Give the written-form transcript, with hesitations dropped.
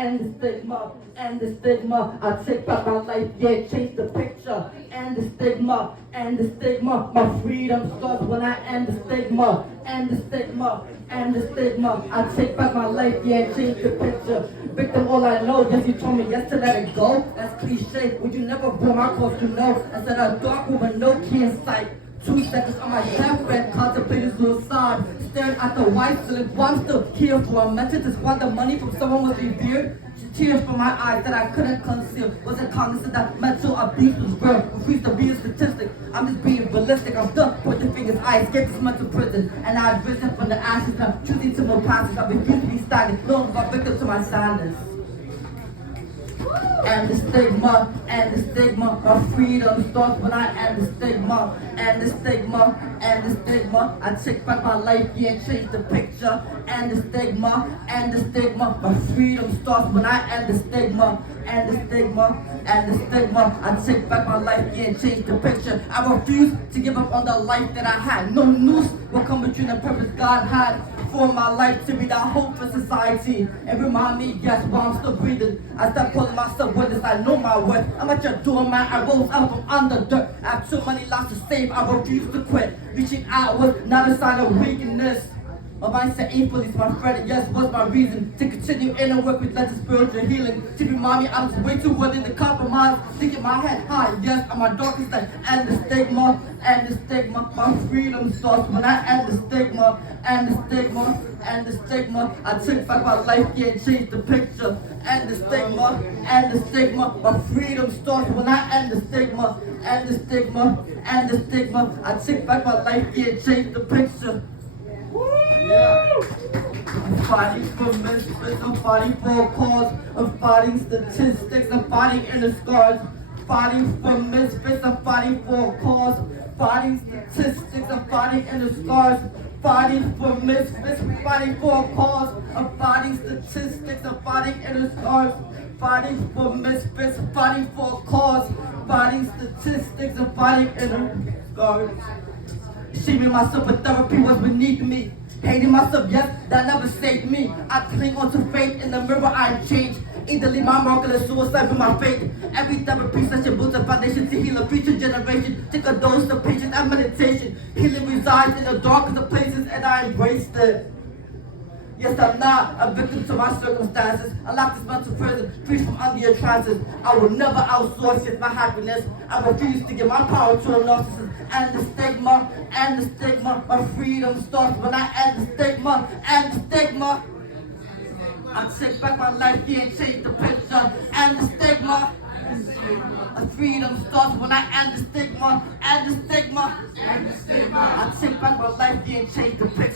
and the stigma, and the stigma. I take back my life, yeah, change the picture, and the stigma, and the stigma. My freedom starts when I end the stigma, and the stigma, and the stigma. I take back my life, yeah, change the picture. Victim, all I know, yes, you told me yes to let it go. That's cliche, would you never bore my close, you know. I said a dark room with no key in sight. 2 seconds on my deathbed, contemplating suicide. Staring at the white ceiling, while I'm still here for a mention to squander money from someone was revered. Tears from my eyes that I couldn't conceal. Wasn't cognizant that mental abuse was real. Refused to be a statistic. I'm just being realistic. I'm done pointing fingers. I escaped this mental prison, and I've risen from the ashes. I'm choosing to move passage. I refuse to be stagnant. No longer victim to my sadness. And the stigma, and the stigma of freedom starts when I end the stigma, and the stigma, and the stigma. I take back my life, yeah, change the picture, and the stigma, and the stigma of freedom starts when I end the stigma, and the stigma, and the stigma. I take back my life, yeah, change the picture. I refuse to give up on the life that I had. No noose will come between the purpose God had for my life to be that hope for society and remind me, yes, while I'm still breathing, I start pulling myself witness. I know my worth. I'm at your door, man. I rose out from under dirt. I have too many lives to save. I refuse to quit. Reaching out was not a sign of weakness. My mindset ain't fully my friend, yes, was my reason to continue inner work with less spiritual healing. To remind me I was way too willing to compromise, to get my head high, yes, on my darkest night. And the stigma, and the stigma, my freedom starts when I end the stigma, and the stigma, and the stigma. I took back my life, yeah, changed the picture. And the stigma, and the stigma, my freedom starts when I end the stigma, and the stigma, and the stigma. I took back my life, yeah, changed the picture. I'm fighting for misfits, I'm fighting for a cause, I'm fighting statistics, I'm fighting inner scars. Fighting for misfits, I'm fighting for a cause, fighting statistics, I'm fighting inner scars. Fighting for misfits, fighting for a cause, I'm fighting statistics, I'm fighting inner scars. Fighting for misfits, fighting for a cause, fighting statistics, I'm fighting inner scars. Shaming myself for therapy was beneath me. Hating myself, yes, that never saved me. I cling on to faith in the mirror I change. Either leave my miraculous suicide with my faith. Every therapy session builds a foundation to heal a future generation. Take a dose of patience and meditation. Healing resides in the darkest of places and I embraced it. Yes, I'm not a victim to my circumstances. I locked this mental prison, free from under your trances. I will never outsource it, my happiness. I refuse to give my power to a narcissist. And the stigma, and the stigma, my freedom starts when I end the stigma, and the stigma. I take back my life, yeah, and change the picture, and the stigma. My freedom starts when I end the stigma, and the stigma. I take back my life, yeah, and change the picture.